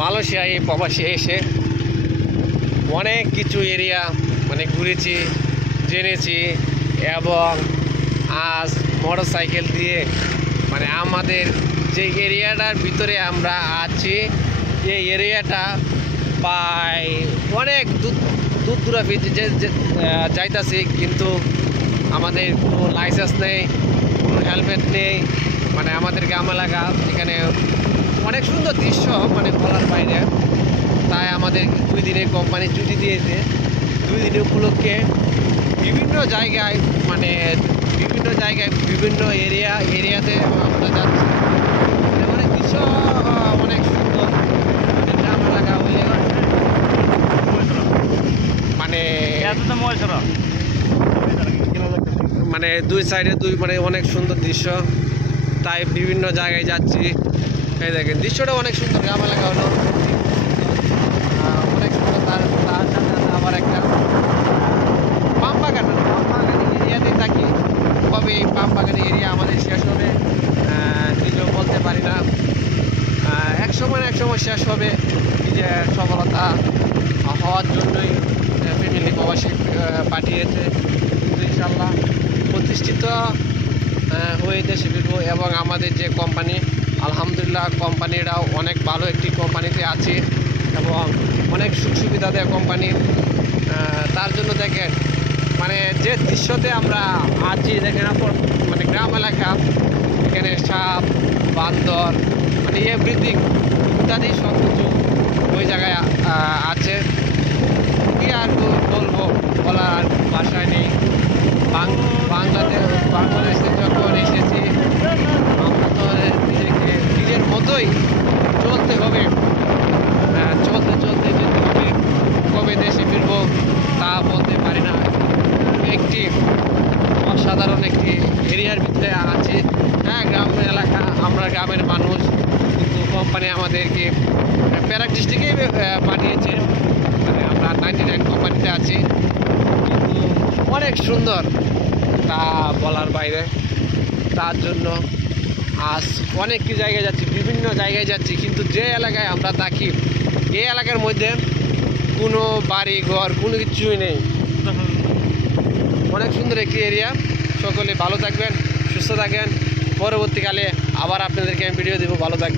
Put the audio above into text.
মালয়েশিয়ায় প্রবাসী এসে অনেক কিছু এরিয়া মানে ঘুরেছি, জেনেছি এবং আজ মোটরসাইকেল দিয়ে মানে আমাদের যে এরিয়াটার ভিতরে আমরা আছি এই এরিয়াটা প্রায় অনেক দূর দূরান্তে যাইতাছি, কিন্তু আমাদের কোনো লাইসেন্স নেই, কোনো হেলমেট নেই। মানে আমাদের গ্রাম এলাকা এখানে অনেক সুন্দর দৃশ্য মানে বলার বাইরে। তাই আমাদের 2 দিনের কোম্পানি ছুটি দিয়েছে। 2 দিনের উপলক্ষে বিভিন্ন জায়গায় মানে বিভিন্ন এরিয়াতে আমরা যাচ্ছি। অনেক দৃশ্য অনেক সুন্দর গ্রাম এলাকা হয়ে মানে 2 সাইডে মানে অনেক সুন্দর দৃশ্য। তাই বিভিন্ন জায়গায় যাচ্ছি। এই দেখেন দৃশ্যটা অনেক সুন্দর, গ্রাম এলাকা হলো অনেক সুন্দর। তার আবার একটা পাম বাগান এরিয়াতে থাকি। কবে এই পাম বাগানের এরিয়া আমাদের শেষ হবে নিজেও বলতে পারি না। এক সময় শেষ হবে। নিজের সফলতা হওয়ার জন্যই ফ্যামিলি প্রবাসী পাঠিয়েছে, কিন্তু ইনশাল্লাহ প্রতিষ্ঠিত হয়ে দেশে ফিরবো। এবং আমাদের যে কোম্পানি আলহামদুলিল্লাহ কোম্পানিটাও অনেক ভালো একটি কোম্পানিতে আছে এবং অনেক সুখ সুবিধা দেয় কোম্পানি। তার জন্য দেখেন মানে যে দৃশ্যতে আমরা আছি দেখেন মানে গ্রাম এলাকা, এখানে সাপ বান্দর মানে এভরিথিং ইত্যাদি সব কিছু ওই জায়গায় আছে। কি আর বলবো, বলার ভাষায় নেই। বাংলাদেশে যখন এসেছি আমরা তো নিজের মতোই চলতে হবে। চলতে যেতে হবে। কবে দেশে ফিরবো তা বলতে পারি না। একটি অসাধারণ একটি এরিয়ার ভিতরে আছে। হ্যাঁ, গ্রাম এলাকা, আমরা গ্রামের মানুষ, কিন্তু কোম্পানি আমাদেরকে প্যারাক ডিস্ট্রিক্টেই পাঠিয়েছে। মানে আমরা 99 কোম্পানিতে আছি, কিন্তু অনেক সুন্দর তা বলার বাইরে। তার জন্য আজ অনেক কি জায়গায় যাচ্ছি, বিভিন্ন জায়গায় যাচ্ছি, কিন্তু যে এলাকায় আমরা থাকি এই এলাকার মধ্যে কোনো বাড়ি ঘর কোনো কিছুই নেই। অনেক সুন্দর একটি এরিয়া। সকলে ভালো থাকবেন, সুস্থ থাকবেন। পরবর্তীকালে আবার আপনাদেরকে আমি ভিডিও দেবো। ভালো থাকবেন।